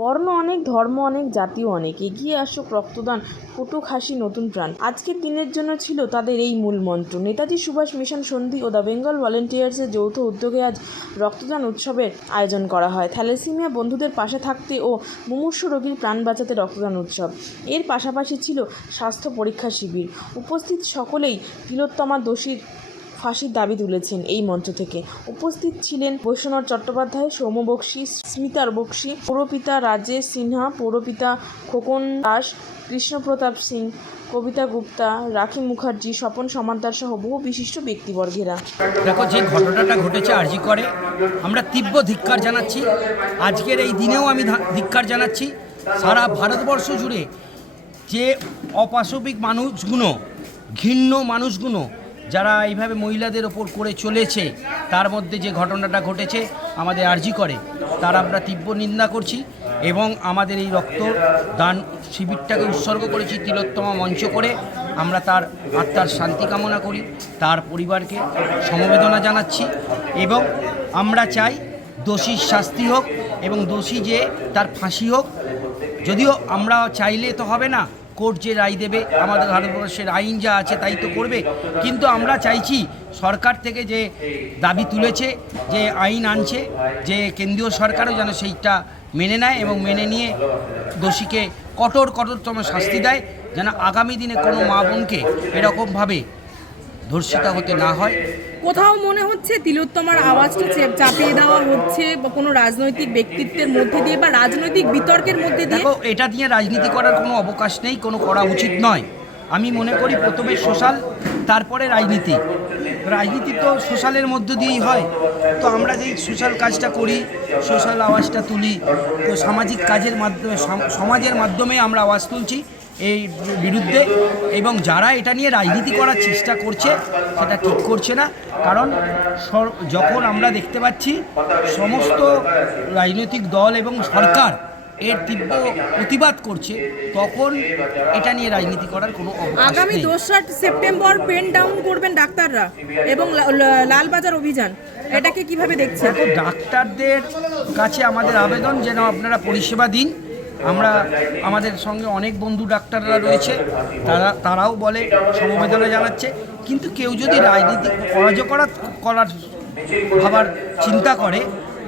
বর্ণ অনেক, ধর্ম অনেক, জাতিও অনেক। এগিয়ে আসুক রক্তদান, ফুটুক হাসি নতুন প্রাণ। আজকের দিনের জন্য ছিল তাদের এই মূল মন্ত্র। নেতাজি সুভাষ মিশন, সন্ধি ও দ্য বেঙ্গল ভলেন্টিয়ার্সের যৌথ উদ্যোগে আজ রক্তদান উৎসবের আয়োজন করা হয়। থ্যালাসিমিয়া বন্ধুদের পাশে থাকতে ও মুমূর্ষু রোগীর প্রাণ বাঁচাতে রক্তদান উৎসব। এর পাশাপাশি ছিল স্বাস্থ্য পরীক্ষা শিবির। উপস্থিত সকলেই তিলোত্তমা দোষীর ফাঁসির দাবি তুলেছেন এই মঞ্চ থেকে। উপস্থিত ছিলেন বৈষ্ণব চট্টোপাধ্যায় সৌম্য বক্সি স্মিতার বক্সি, পৌরপিতা রাজেশ সিনহা, পৌরপিতা খোকন দাস, কৃষ্ণপ্রতাপ সিং, কবিতা গুপ্তা, রাখি মুখার্জি, স্বপন সমান্তার সহ বহু বিশিষ্ট ব্যক্তিবর্গেরা। দেখো, যে ঘটনাটা ঘটেছে আরজি করে, আমরা তীব্র ধিক্কার জানাচ্ছি। আজকের এই দিনেও আমি ধিক্কার জানাচ্ছি। সারা ভারতবর্ষ জুড়ে যে অপাশবিক মানুষগুলো ঘৃণ্য মানুষগুলো যারা এইভাবে মহিলাদের ওপর করে চলেছে, তার মধ্যে যে ঘটনাটা ঘটেছে, আমাদের আর্জি করে। তার আমরা তীব্র নিন্দা করছি এবং আমাদের এই রক্ত দান শিবিরটাকে উৎসর্গ করেছি তিলোত্তমা মঞ্চ করে। আমরা তার আত্মার শান্তি কামনা করি, তার পরিবারকে সমবেদনা জানাচ্ছি এবং আমরা চাই দোষীর শাস্তি হোক এবং দোষী যে তার ফাঁসি হোক। যদিও আমরা চাইলে তো হবে না কোর্ট যে রায় দেবে, আমাদের ভারতবর্ষের আইন যা আছে তাই তো করবে। কিন্তু আমরা চাইছি সরকার থেকে যে দাবি তুলেছে, যে আইন আনছে, যে কেন্দ্রীয় সরকারও যেন সেইটা মেনে নেয় এবং মেনে নিয়ে দোষীকে কঠোর কঠোরতম শাস্তি দেয়, যেন আগামী দিনে কোনো মা বোনকে এরকমভাবে ধর্ষিতা হতে না হয়। কোথাও মনে হচ্ছে তিলোত্তমার আওয়াজটা চাপিয়ে দেওয়া হচ্ছে বা কোনো রাজনৈতিক ব্যক্তিত্বের মধ্যে দিয়ে বা রাজনৈতিক বিতর্কের মধ্যে দিয়ে? দেখো এটা নিয়ে রাজনীতি করার কোনো অবকাশ নেই কোনো করা উচিত নয়। আমি মনে করি প্রথমে সোশ্যাল তারপরে রাজনীতি। রাজনীতি তো সোশ্যালের মধ্য দিয়েই হয়। তো আমরা যেই সোশ্যাল কাজটা করি সোশ্যাল আওয়াজটা তুলি তো সামাজিক কাজের মাধ্যমে সমাজের মাধ্যমে আমরা আওয়াজ তুলছি। এই বিরুদ্ধে এবং যারা এটা নিয়ে রাজনীতি করার চেষ্টা করছে সেটা ঠিক করছে না। কারণ যখন আমরা দেখতে পাচ্ছি সমস্ত রাজনৈতিক দল এবং সরকার এর তীব্র প্রতিবাদ করছে তখন এটা নিয়ে রাজনীতি করার কোনো আগামী দোসরা সেপ্টেম্বর পেন ডাউন করবেন ডাক্তাররা এবং লালবাজার অভিযান। এটাকে কীভাবে দেখছেন? ডাক্তারদের কাছে আমাদের আবেদন যেন আপনারা পরিষেবা দিন। আমরা আমাদের সঙ্গে অনেক বন্ধু ডাক্তাররা রয়েছে, তারা, তারাও বলে, সমবেদনা জানাচ্ছে। কিন্তু কেউ যদি রাজনীতি অরাজকতা করার ভাবার চিন্তা করে,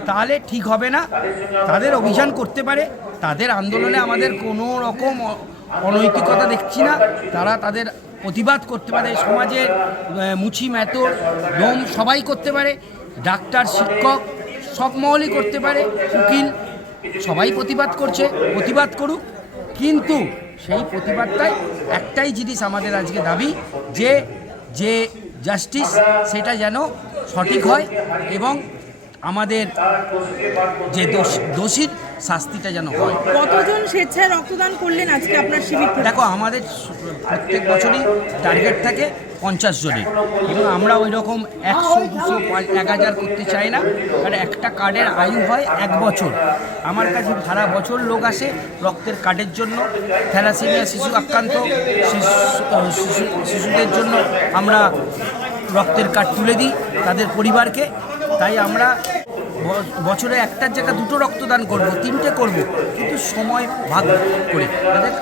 তাহলে ঠিক হবে না। তাদের অভিযান করতে পারে, তাদের আন্দোলনে আমাদের কোনো রকম অনৈতিকতা দেখছি না। তারা তাদের প্রতিবাদ করতে পারে সমাজের মুছি মেতর ডোম সবাই করতে পারে, ডাক্তার, শিক্ষক, সব মহলই করতে পারে, উকিল সবাই প্রতিবাদ করছে, প্রতিবাদ করুক, কিন্তু সেই প্রতিবাদটাই একটাই জিনিস আমাদের আজকে দাবি, যে যে জাস্টিস সেটা যেন সঠিক হয় এবং আমাদের যে দোষ, দোষীর শাস্তিটা যেন হয়। কতজন স্বেচ্ছায় রক্তদান করলেন আজকে আপনার শিবির দেখো আমাদের প্রত্যেক বছরই টার্গেট থাকে পঞ্চাশ জনের। এবং আমরা ওই রকম একশো দুশো এক হাজার করতে চাই না। কারণ একটা কার্ডের আয়ু হয় এক বছর। আমার কাছে সারা বছর লোক আসে রক্তের কার্ডের জন্য। থ্যালাসেমিয়া শিশু আক্রান্ত। শিশু শিশু- শিশুদের জন্য আমরা রক্তের কার্ড তুলে দিই তাদের পরিবারকে। তাই আমরা বছরে একটার জায়গা দুটো রক্তদান করব, তিনটে করব, কিন্তু সময় ভাগ করে। তাদের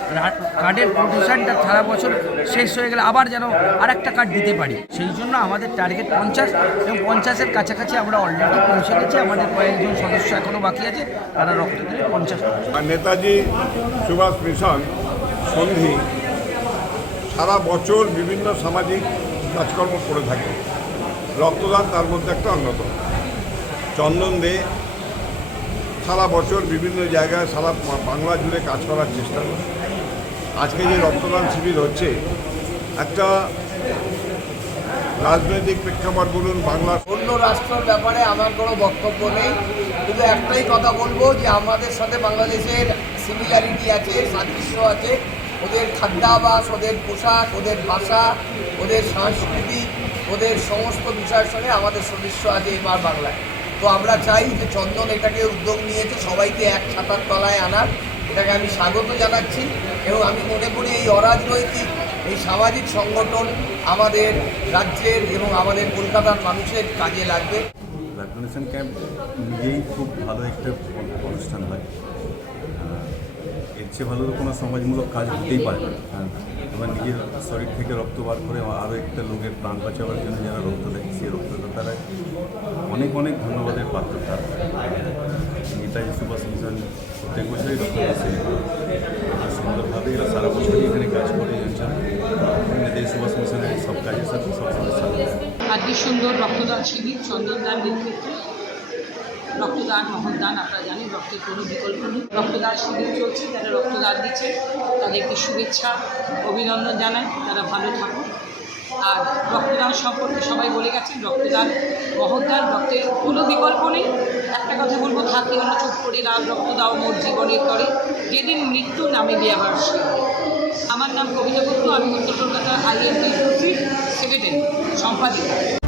কার্ডের প্রোটেশনটা সারা বছর শেষ হয়ে গেলে আবার যেন আর একটা কার্ড দিতে পারি। সেই জন্য আমাদের টার্গেট পঞ্চাশ, এবং পঞ্চাশের কাছাকাছি আমরা অলরেডি পৌঁছে গেছি। আমাদের কয়েকজন সদস্য এখনও বাকি আছে, তারা রক্ত দিলে পঞ্চাশ আর নেতাজি সুভাষ মিশন, সন্ধি, সারা বছর বিভিন্ন সামাজিক কাজকর্ম করে থাকে। রক্তদান তার মধ্যে একটা অন্যতম। চন্দন দে। সারা বছর বিভিন্ন জায়গায় সারা বাংলা জুড়ে কাজ করার চেষ্টা করে। আজকে যে রক্তদান শিবির হচ্ছে, একটা রাজনৈতিক প্রেক্ষাপট বলুন বাংলা অন্য রাষ্ট্রের ব্যাপারে আমার কোনো বক্তব্য নেই। কিন্তু একটাই কথা বলব যে আমাদের সাথে বাংলাদেশের সিমিলারিটি আছে, সাদৃশ্য আছে। ওদের খাদ্যাভাস, ওদের পোশাক, ওদের ভাষা, ওদের সংস্কৃতি, ওদের সমস্ত বিষয়ের সঙ্গে আমাদের সদস্য আছে এবার বাংলায়। তো আমরা চাই যে চন্দন এটাকে উদ্যোগ নিয়েছে, সবাইকে এক ছাতার তলায় আনার। এটাকে আমি স্বাগত জানাচ্ছি এবং আমি মনে করি এই অরাজনৈতিক, এই সামাজিক সংগঠন আমাদের রাজ্যের এবং আমাদের কলকাতার মানুষের কাজে লাগবে। ডোনেশন ক্যাম্প নিজেই খুব ভালো একটা অনুষ্ঠান হয়। এর চেয়ে ভালো কোনো সমাজমূলক কাজ হতেই পারে না। এবার নিজের শরীর থেকে রক্ত বার করে আরও একটা লোকের প্রাণ বাঁচাবার জন্য যারা রক্ত দেয়, সেই রক্তদাতারা অনেক অনেক ধন্যবাদের পাত্র তারা। নেতাজি সুভাষ মিশন প্রত্যেক বছরই রক্তদান সুন্দরভাবে এরা সারা বছরই এখানে কাজ করে এই নেতাজি সুভাষ মিশনের সব কাজের সাথে সাথে। আজকে সুন্দর রক্তদান শিবির চন্দনদান নেতৃত্বে। রক্তদান মহদান আপনারা জানেন রক্তের কোনো বিকল্প নেই। রক্তদান শিবির চলছে, যারা রক্তদান দিচ্ছে, তাদেরকে শুভেচ্ছা, অভিনন্দন জানাই, তারা ভালো থাকুন। আর রক্তদান সম্পর্কে সবাই বলে গেছেন, রক্তদান মহদান রক্তের কোনো বিকল্প নেই। একটা কথা বলব, থাকি না চুপ করে রাগ রক্ত দাও মোর জীবনের তরে। যেদিন মৃত্যু নামে বিয়াবার সে আমার নাম কবিতা গুপ্ত, আমি উত্তর কলকাতা আইএনটি সেক্রেটারি, সম্পাদিকা।